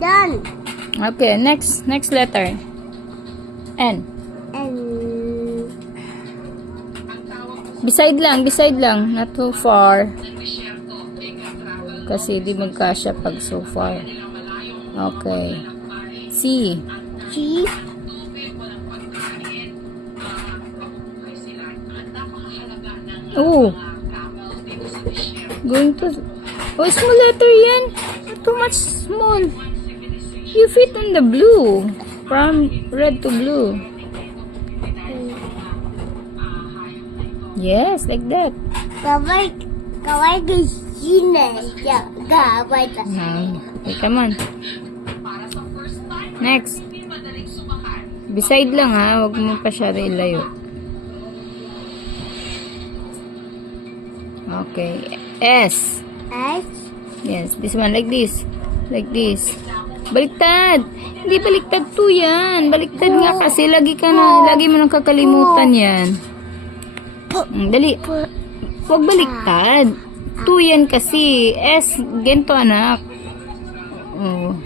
done. Okay, next letter. N. And Beside lang, not too far. Kasi di magkasya pag so far. Okay. C. G. Oh. Going to... Oh, small letter yan. Not too much small. You fit on the blue. From red to blue. Yes, like that. Kawai gisine. Gawai ta. Okay, come on. Next. Beside lang ha. Huwag mo pa siya ilayo. Okay. S. S. Yes, this one like this. Like this. Baliktad. Hindi baliktad to yan. Baliktad nga kasi lagi mo nang kakalimutan yan. Dali. Huwag baliktad. 2 yan kasi. S, ganito anak. Oh.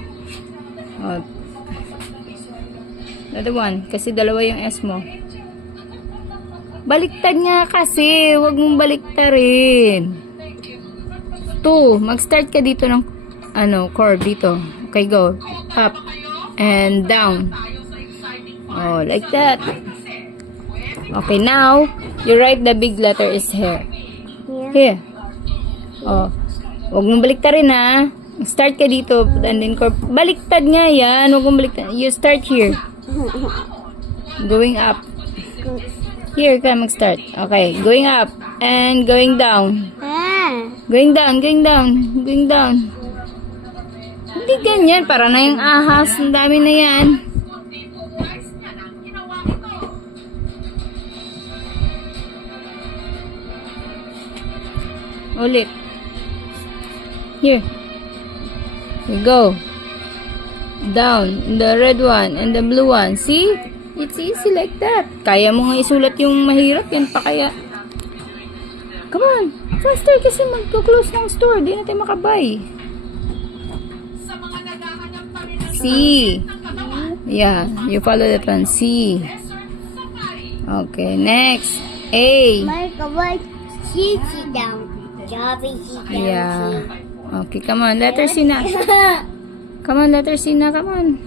Another one. Kasi dalawa yung S mo. Baliktad nga kasi. Huwag mong baliktarin. 2. Mag-start ka dito ng chord dito. Okay, go. Up. And down. Oh, like that. Okay, now, you write the big letter is here. Here. Oh. Huwag mong baliktarin ha. Start ka dito. And then, baliktad nga yan. Huwag mong baliktad. You start here. Going up. Here ka mag-start. Okay, going up. And going down. Going down, going down. Going down. Hindi ganyan. Para na yung ahas. Ang dami na yan. Ulit. Here. We go. Down. The red one and the blue one. See? It's easy like that. Kaya mo nga isulat yung mahirap. Yan pa kaya. Come on. Faster kasi mag-close ng store. Di natin makabay. C. Yeah. You follow that one. C. Okay. Next. A. Sit down. Yeah. Okay, come on. Letter C na. Come on, letter C na. Come on.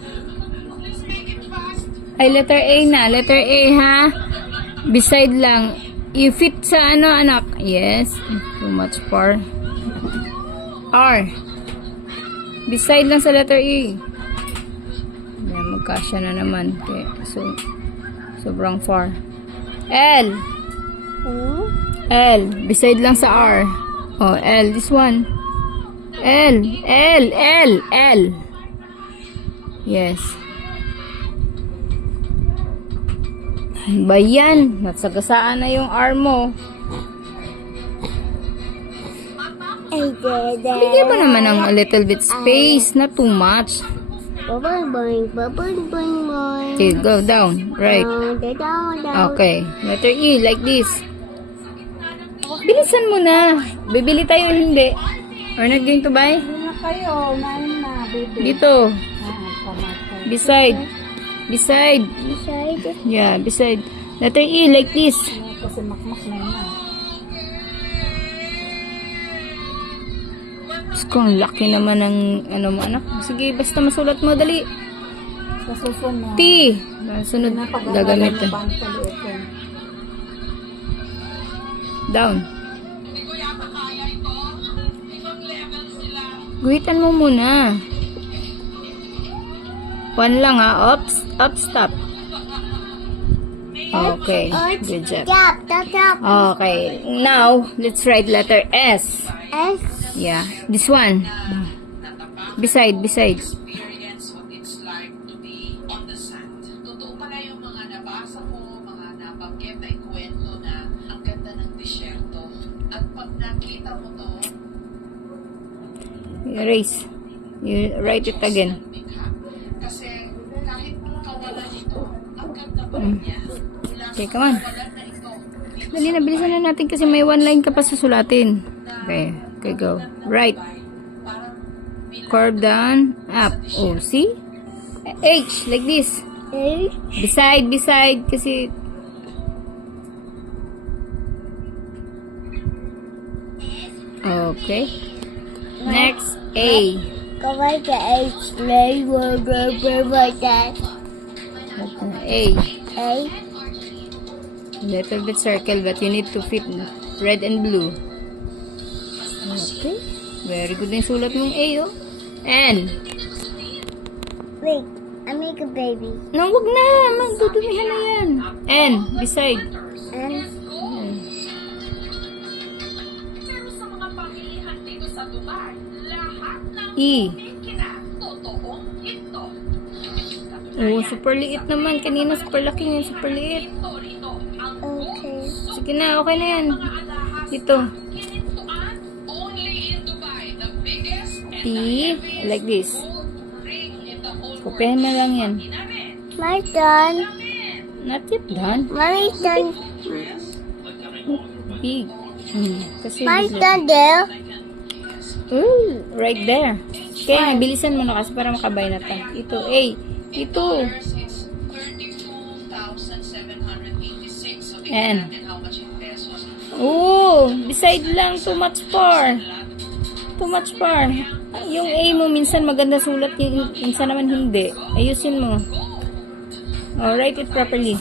Ay, letter A na. Letter A, ha? Beside lang. You fit sa anak? Yes. Too much far. R. Beside lang sa letter E. Yan, magkasya na naman. Okay. So, sobrang far. L. L. Beside lang sa R. Oh, L. This one. L. Yes. Ba yan? Nasagasaan na yung R mo. Bigyan mo naman ng a little bit space. Not too much. Okay, go down. Right. Okay. Letter E, like this. Bilisan mo na. Bibili tayo hindi. Or not going to buy? Kayo, Dito. Beside. Yeah, beside. Letter E, like this. Kasi makmak na yun. Gusto ang laki naman ng mo anak. Sige, basta masulat mo, dali. Sa susunod. T. Sunod gagamit. Down. Guhitan mo muna. 1 lang ha. Up, stop. Okay. Good job. Okay. Now, let's write letter S. S. Yeah. This one. Beside. Experience what it's like to be on the sand. Totoo pala yung mga nabasa ko, mga nabanggit ay kwento na ang ganda ng disyerto. At pag nakita mo to, Erase. You write it again. kasi kahit kawalan ito, ang ganda pa rin niya. Okay, come on. Dali na, bilisan na natin kasi may 1 line ka pa susulatin. Okay, go. Right. curve down, up. Oh, see? H, like this. H. Beside, kasi... Okay. Next, A. Go like the H. Lay like that. A. A. Little bit circle, but you need to fit red and blue. Okay. Very good yung sulat mong A, oh. N. Wait, I make a baby. No, wag na. Magdudumihan na yan. N. Beside. And Yan. Pero sa mga pamilihan dito sa Dubai, lahat ng E. kumikina, totoong ito. Oh, super liit naman. Kanina super laki ngayon, super liit. Ito rito ang okay. Sige na, okay na yan. mga alahas Ito. kinintuan only in Dubai, the biggest and T. the Like this. gold ring in the whole world. Kopihan mo lang yan. My done. Not yet done. Mommy's done. Big. Kasi My done there. Ooh, right there. Kaya bilisan mo na kasi para makabay na tayo. Ito, A. Ito. It's 32,786. So And. tingnan natin how much in pesos. Oh, beside lang. Too much far. Too much far. Yung A mo, minsan maganda sulat. Minsan naman hindi. Ayusin mo. Oh, write it properly.